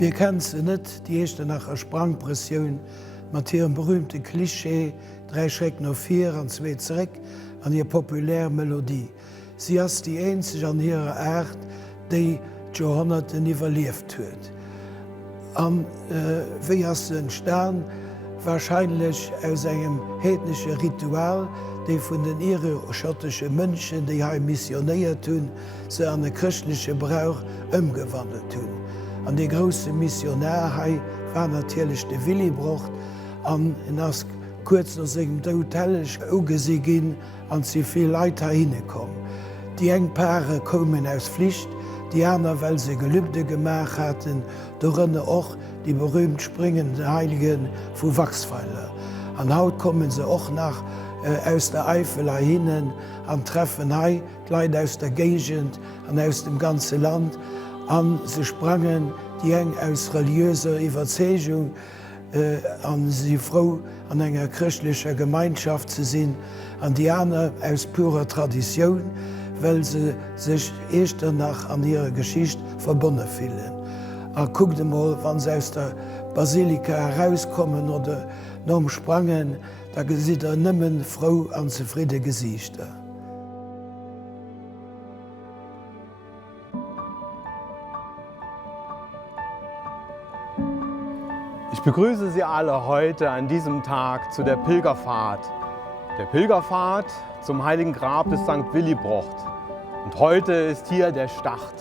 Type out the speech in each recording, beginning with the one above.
Wir kennen sie nicht, die erste nach der Sprangpression, mit ihrem berühmten Klischee, 3 Schreck noch 4 und 2 zurück, an ihrer populären Melodie. Sie ist die einzige an ihrer Art, die Jahrhunderte überlebt hat. Und wie ist sie entstanden? Wahrscheinlich aus einem heidnischen Ritual, die von den iroschottischen Mönchen, die hier missioniert haben, sie an den christlichen Brauch umgewandelt haben. Und der große Missionar war natürlich der Willibrucht, und ist kurz nach seinem Tod hellisch angesehen, und sie viele Leute hineinkommen. Die Engpaare kommen aus Pflicht, die anderen, weil sie Gelübde gemacht hatten, darunter auch die berühmt springenden Heiligen von Wachsweiler. Und heute kommen sie auch nach aus der Eifel hin und treffen die Leute aus der Gegend und aus dem ganzen Land. Und sie sprangen die eng aus religiöser Überzeugung und sie froh, an einer christlichen Gemeinschaft zu sein, und die anderen aus purer Tradition, weil sie sich erst danach an ihrer Geschichte verbunden fühlen. Guckt mal, wenn sie aus der Basilika herauskommen oder noch sprangen, da sieht nimmer froh und zufriedene Gesichter. Ich begrüße Sie alle heute an diesem Tag zu der Pilgerfahrt. Der Pilgerfahrt zum Heiligen Grab des St. Willibrucht. Und heute ist hier der Start.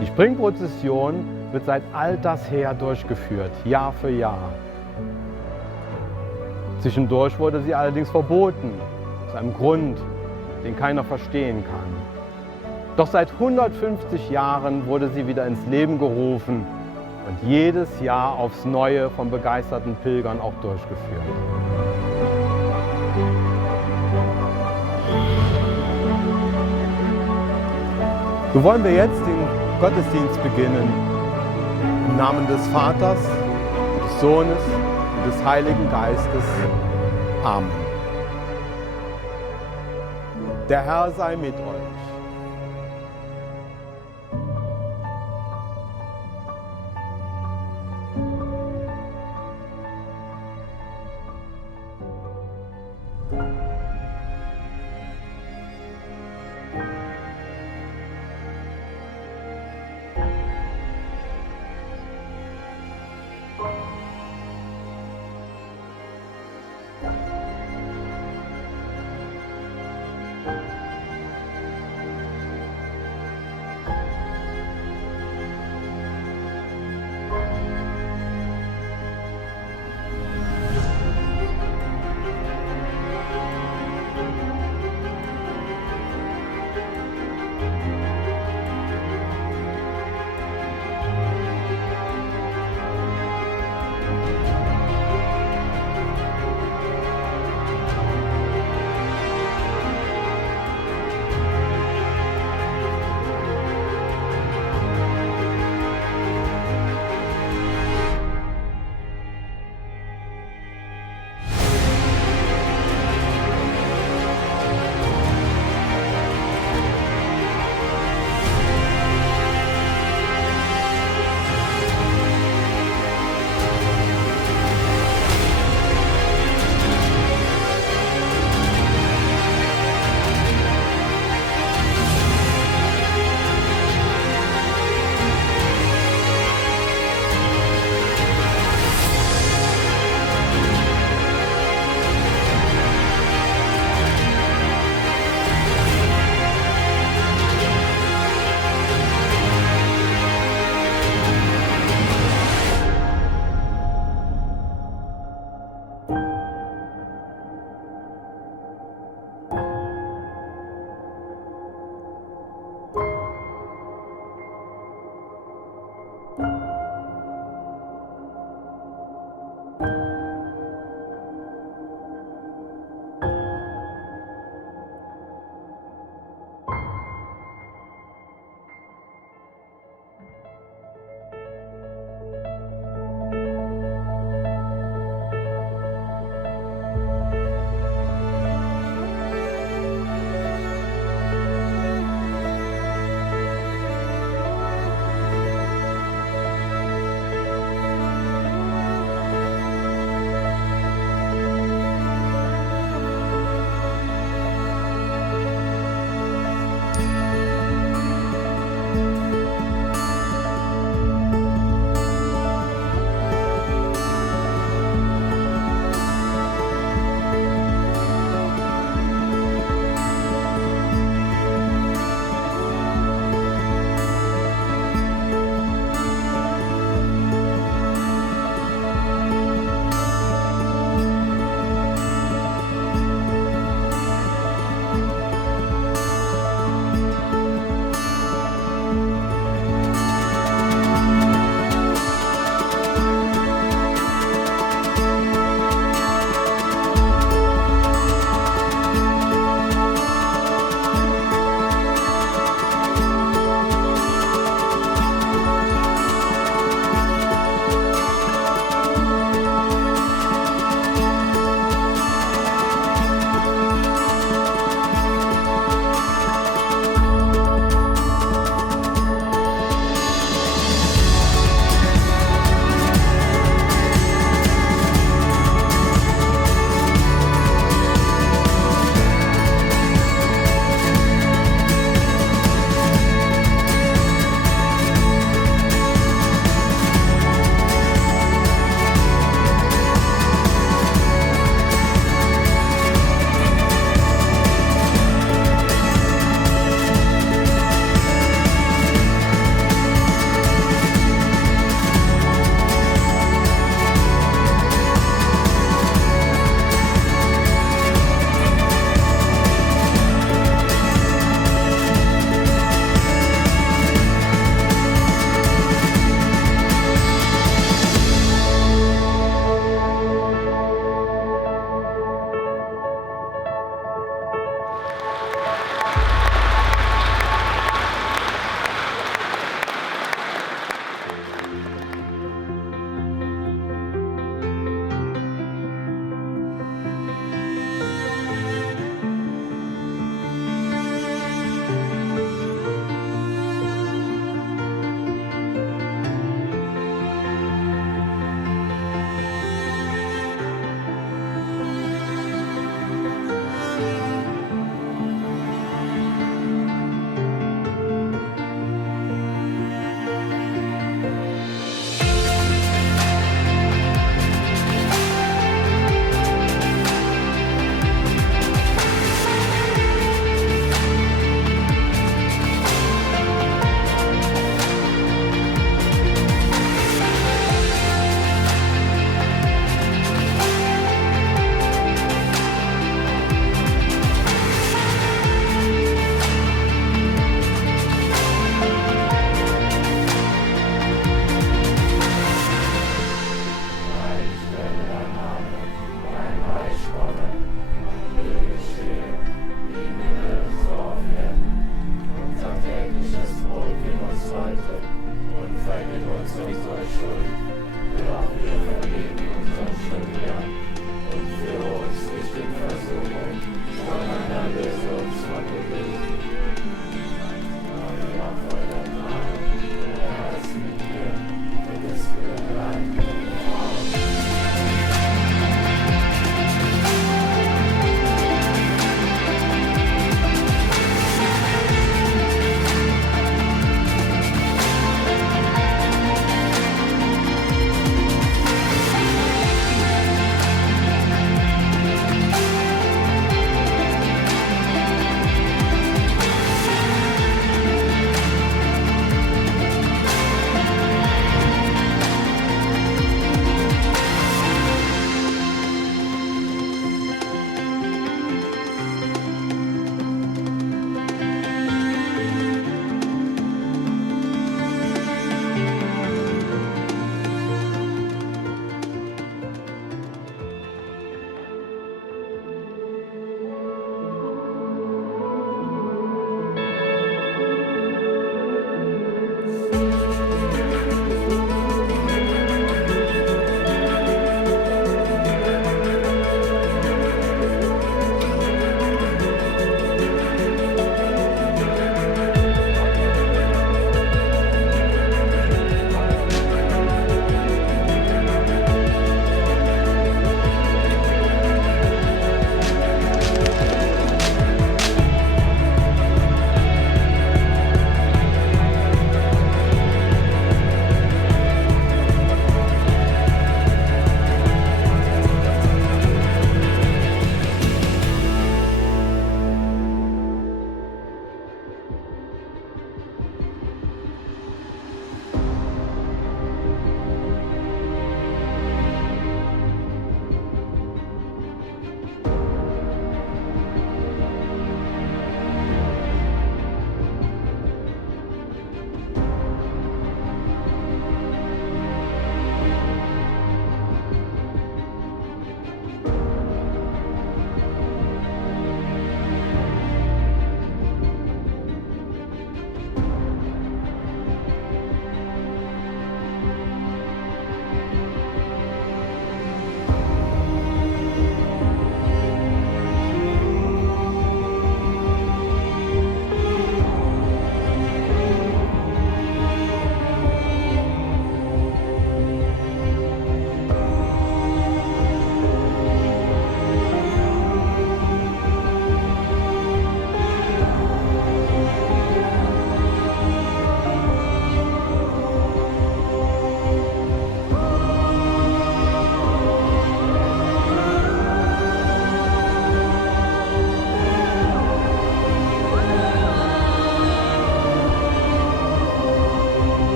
Die Springprozession wird seit alters her durchgeführt, Jahr für Jahr. Zwischendurch wurde sie allerdings verboten, aus einem Grund, den keiner verstehen kann. Doch seit 150 Jahren wurde sie wieder ins Leben gerufen und jedes Jahr aufs Neue von begeisterten Pilgern auch durchgeführt. So wollen wir jetzt den Gottesdienst beginnen. Im Namen des Vaters, des Sohnes und des Heiligen Geistes. Amen. Der Herr sei mit euch.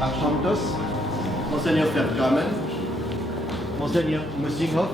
Archantos, Monseigneur Verkamen, Monseigneur Mussinghoff,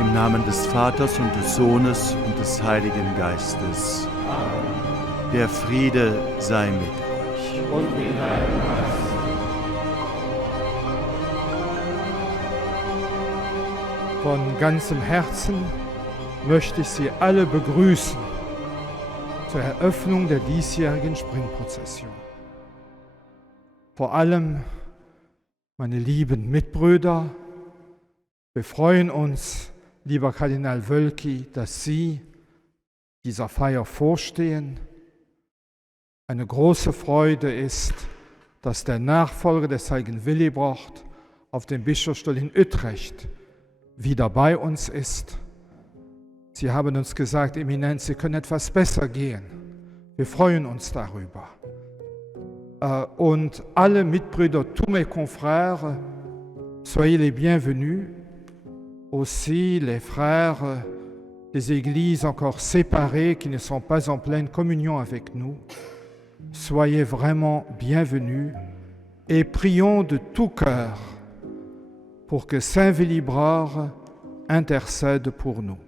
Im Namen des Vaters und des Sohnes und des Heiligen Geistes. Amen. Der Friede sei mit euch. und mit deinem Geist. Von ganzem Herzen möchte ich Sie alle begrüßen zur Eröffnung der diesjährigen Springprozession. Vor allem meine lieben Mitbrüder, wir freuen uns, lieber Kardinal Wölki, dass Sie dieser Feier vorstehen. Eine große Freude ist, dass der Nachfolger des heiligen Willibrord auf dem Bischofsstuhl in Utrecht wieder bei uns ist. Sie haben uns gesagt, Eminenz, Sie können etwas besser gehen. Wir freuen uns darüber. Und alle Mitbrüder, tous mes confrères, soyez les bienvenus aussi les frères des églises encore séparées qui ne sont pas en pleine communion avec nous. Soyez vraiment bienvenus et prions de tout cœur pour que Saint Willibrord intercède pour nous.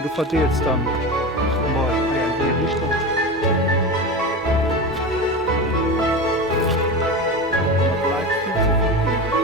Du verteilst dann mal in die Richtung. Man bleibt viel zu viel viel.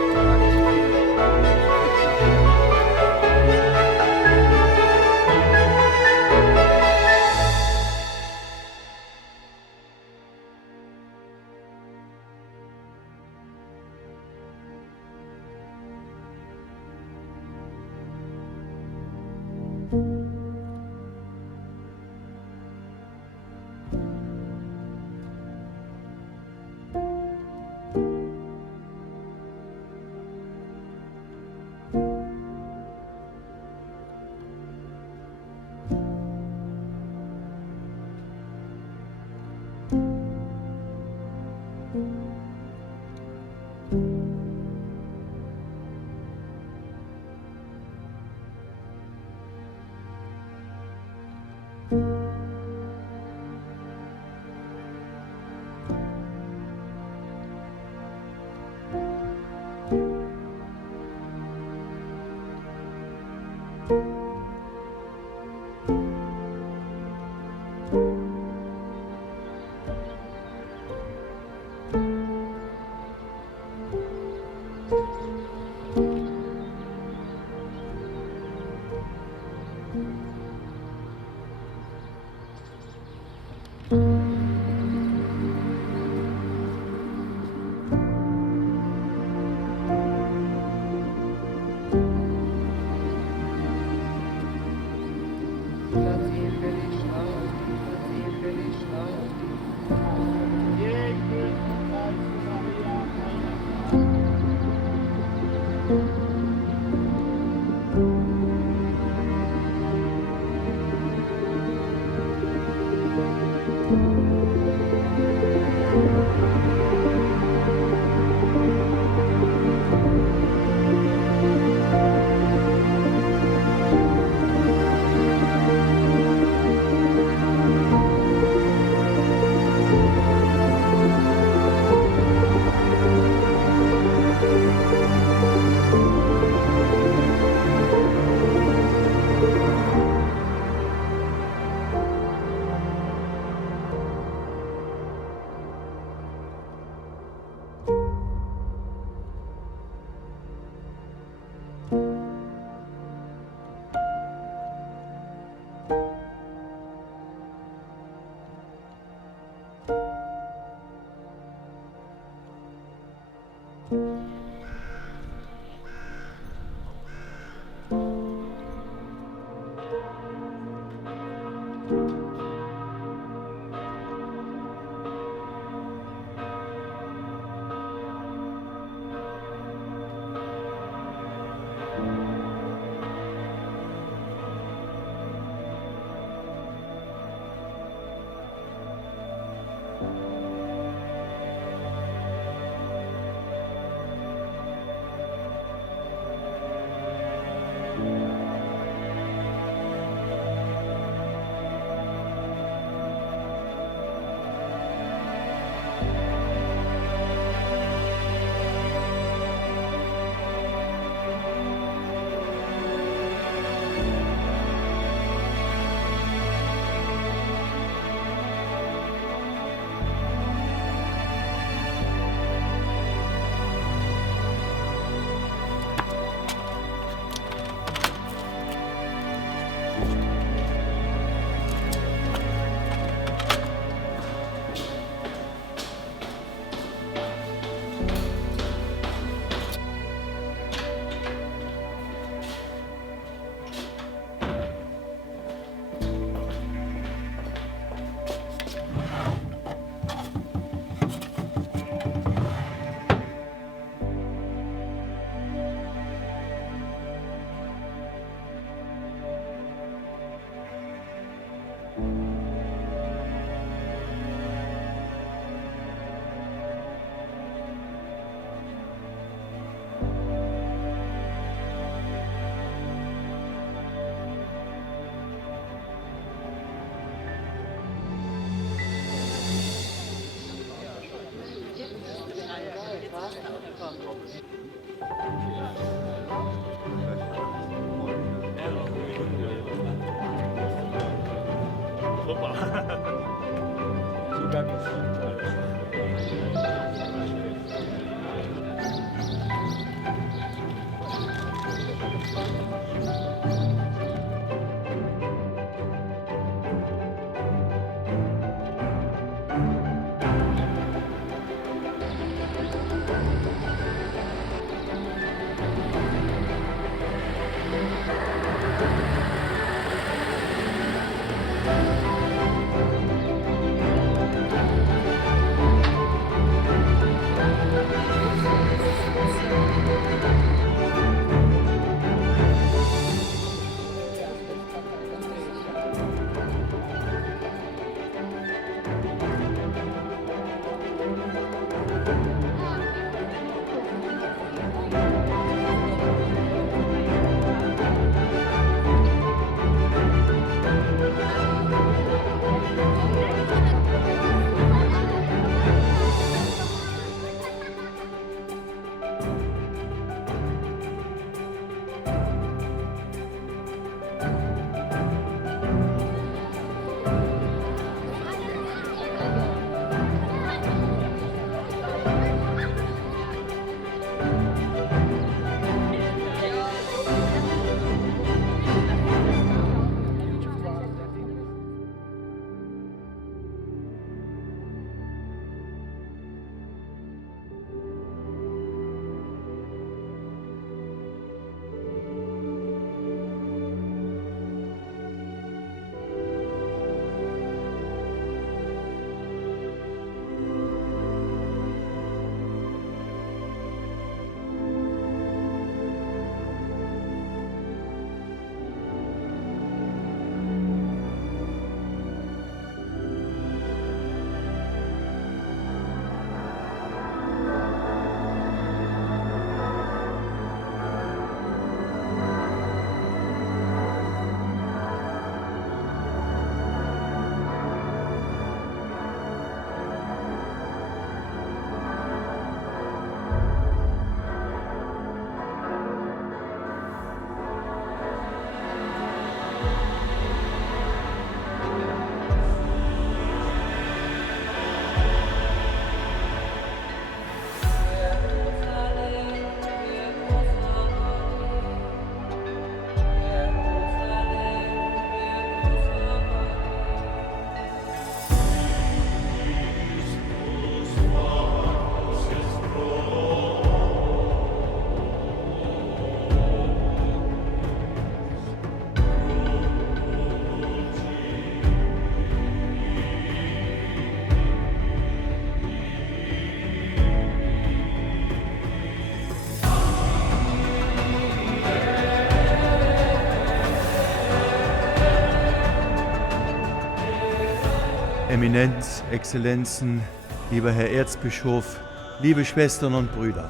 Eminenz, Exzellenzen, lieber Herr Erzbischof, liebe Schwestern und Brüder.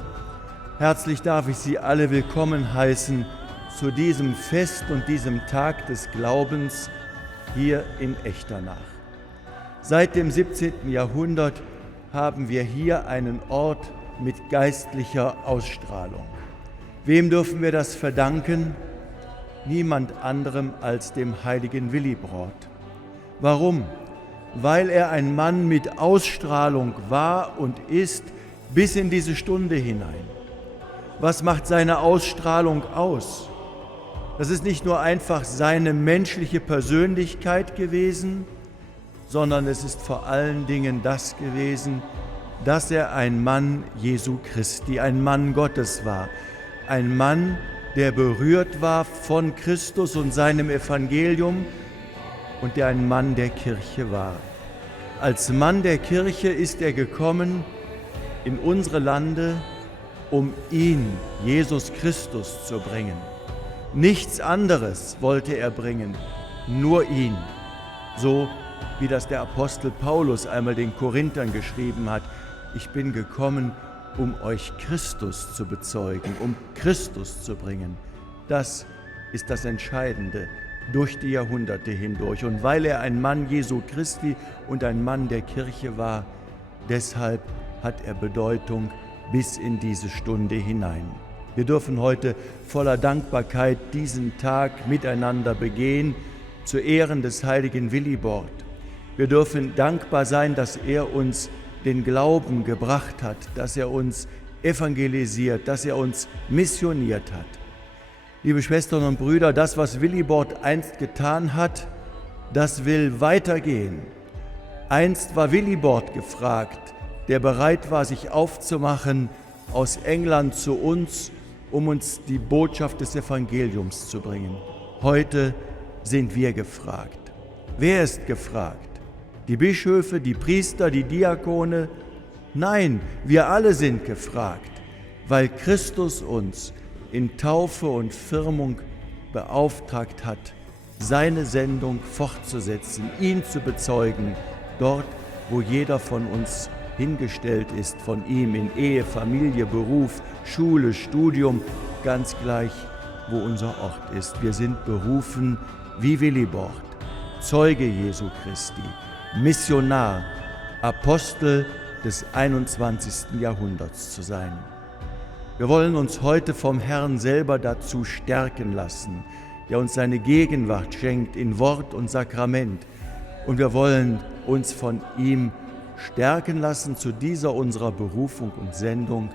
Herzlich darf ich Sie alle willkommen heißen zu diesem Fest und diesem Tag des Glaubens hier in Echternach. Seit dem 17. Jahrhundert haben wir hier einen Ort mit geistlicher Ausstrahlung. Wem dürfen wir das verdanken? Niemand anderem als dem heiligen Willibrord. Warum? Weil er ein Mann mit Ausstrahlung war und ist bis in diese Stunde hinein. Was macht seine Ausstrahlung aus? Das ist nicht nur einfach seine menschliche Persönlichkeit gewesen, sondern es ist vor allen Dingen das gewesen, dass er ein Mann Jesu Christi, ein Mann Gottes war. Ein Mann, der berührt war von Christus und seinem Evangelium und der ein Mann der Kirche war. Als Mann der Kirche ist er gekommen in unsere Lande, um ihn, Jesus Christus, zu bringen. Nichts anderes wollte er bringen, nur ihn. So wie das der Apostel Paulus einmal den Korinthern geschrieben hat: Ich bin gekommen, um euch Christus zu bezeugen, um Christus zu bringen. Das ist das Entscheidende durch die Jahrhunderte hindurch. Und weil er ein Mann Jesu Christi und ein Mann der Kirche war, deshalb hat er Bedeutung bis in diese Stunde hinein. Wir dürfen heute voller Dankbarkeit diesen Tag miteinander begehen, zu Ehren des heiligen Willibrord. Wir dürfen dankbar sein, dass er uns den Glauben gebracht hat, dass er uns evangelisiert, dass er uns missioniert hat. Liebe Schwestern und Brüder, das, was Willibrord einst getan hat, das will weitergehen. Einst war Willibrord gefragt, der bereit war, sich aufzumachen aus England zu uns, um uns die Botschaft des Evangeliums zu bringen. Heute sind wir gefragt. Wer ist gefragt? Die Bischöfe, die Priester, die Diakone? Nein, wir alle sind gefragt, weil Christus uns in Taufe und Firmung beauftragt hat, seine Sendung fortzusetzen, ihn zu bezeugen, dort, wo jeder von uns hingestellt ist, von ihm in Ehe, Familie, Beruf, Schule, Studium, ganz gleich, wo unser Ort ist. Wir sind berufen wie Willibrord, Zeuge Jesu Christi, Missionar, Apostel des 21. Jahrhunderts zu sein. Wir wollen uns heute vom Herrn selber dazu stärken lassen, der uns seine Gegenwart schenkt in Wort und Sakrament. Und wir wollen uns von ihm stärken lassen zu dieser unserer Berufung und Sendung,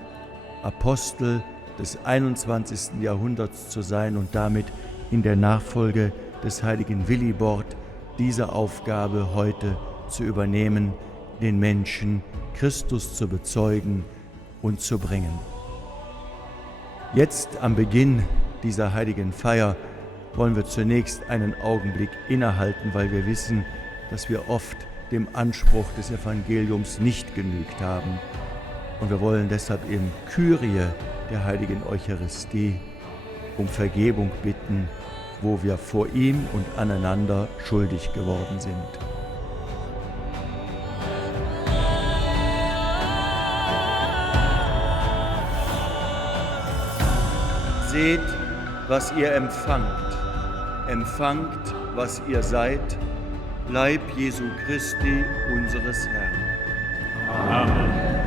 Apostel des 21. Jahrhunderts zu sein und damit in der Nachfolge des heiligen Willibrord diese Aufgabe heute zu übernehmen, den Menschen Christus zu bezeugen und zu bringen. Jetzt am Beginn dieser heiligen Feier wollen wir zunächst einen Augenblick innehalten, weil wir wissen, dass wir oft dem Anspruch des Evangeliums nicht genügt haben. Und wir wollen deshalb im Kyrie der heiligen Eucharistie um Vergebung bitten, wo wir vor ihm und aneinander schuldig geworden sind. Seht, was ihr empfangt. Empfangt, was ihr seid. Leib Jesu Christi, unseres Herrn. Amen.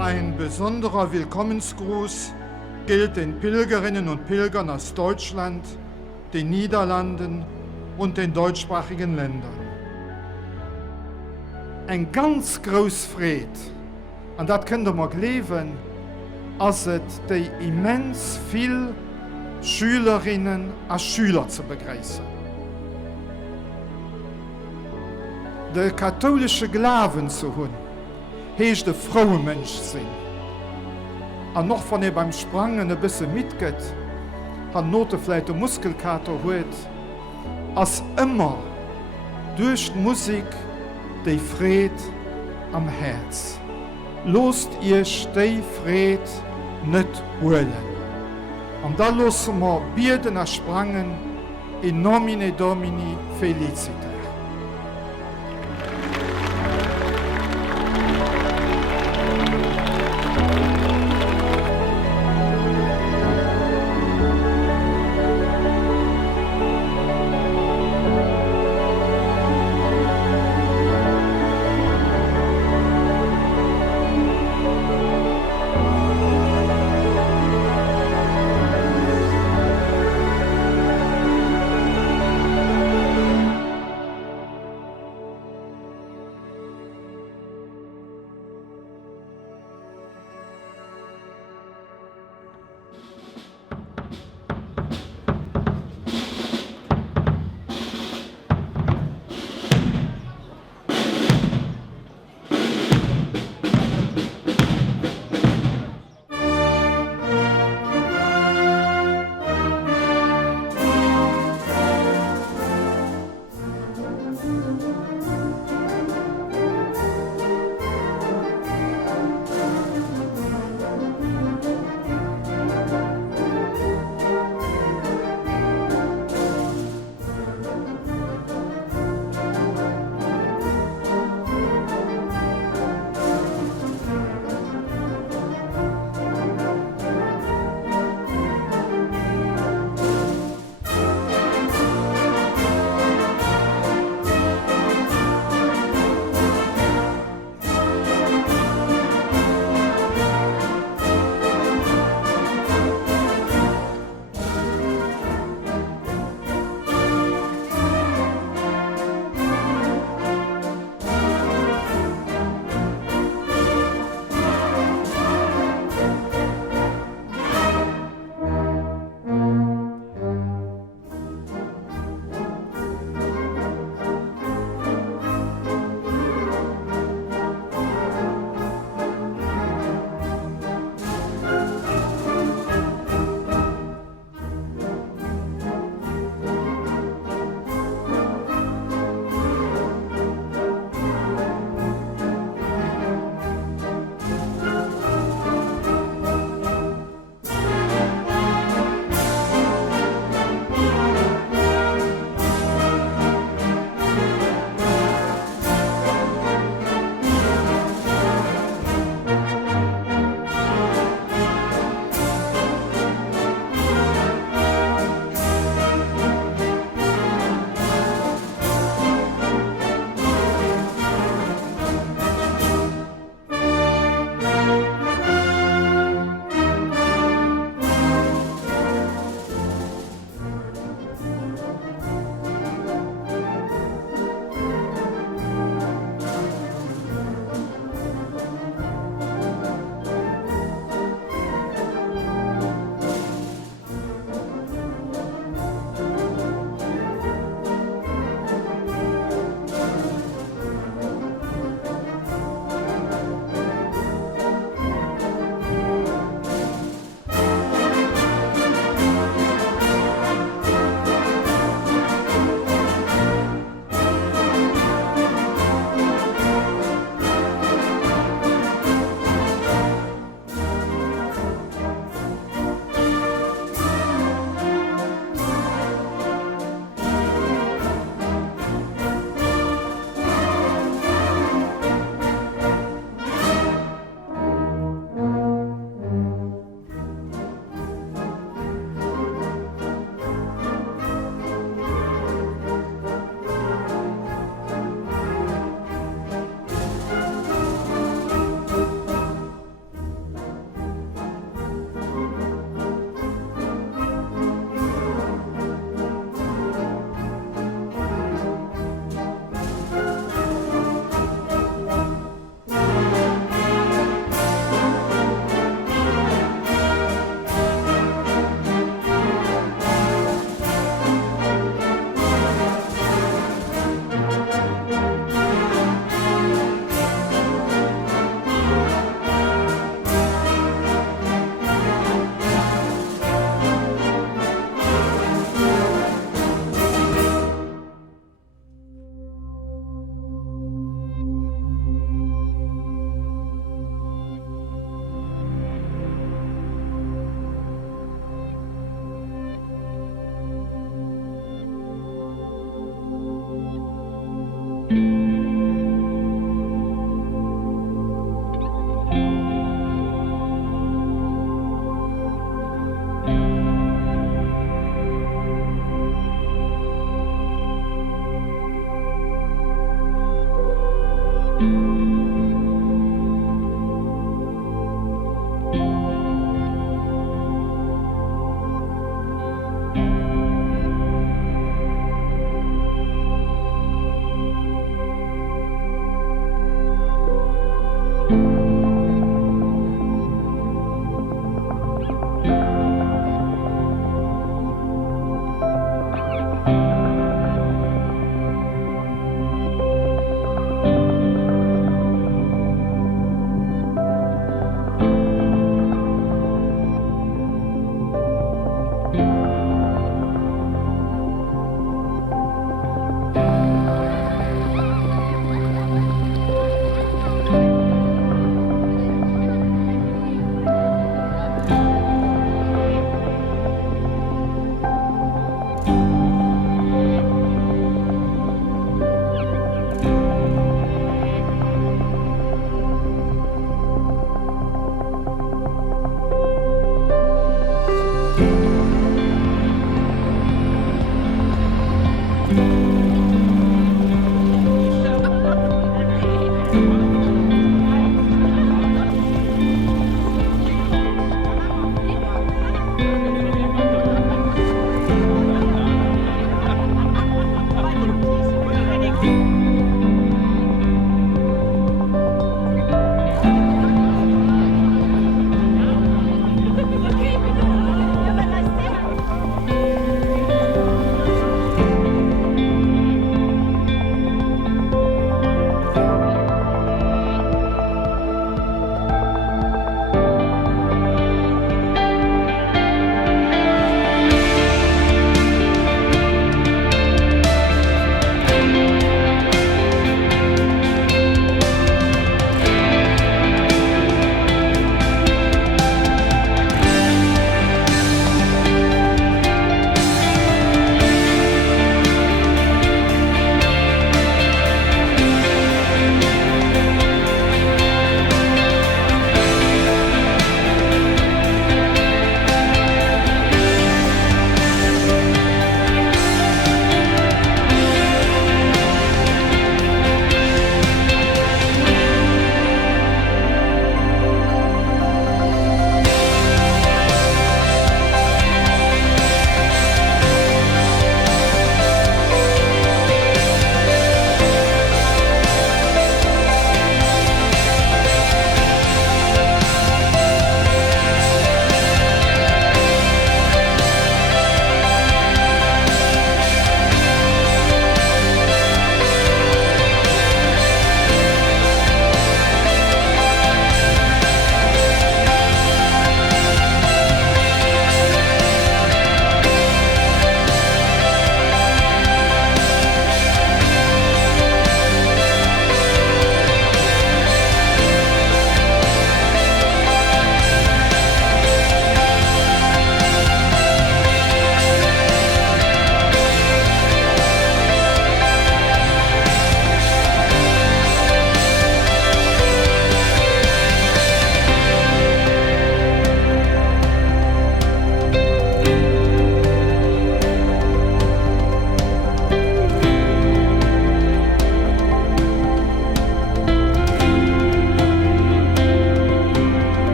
Ein besonderer Willkommensgruß gilt den Pilgerinnen und Pilgern aus Deutschland, den Niederlanden und den deutschsprachigen Ländern. Ein ganz groß Fried Und das könnt ihr mal leben, als es die immens viel Schülerinnen und Schüler zu begrüßen. Der katholische Glauben zu haben, heißt der frohe Mensch sein. Und noch wenn ihr beim Sprangen ein bisschen mitgeht, hat Note vielleicht einen Muskelkater hat, als immer durch die Musik die Fried am Herz. Lost ihr die Fried nicht holen. Und da lassen wir beide nach Sprangen in nomine Domini Felicitas.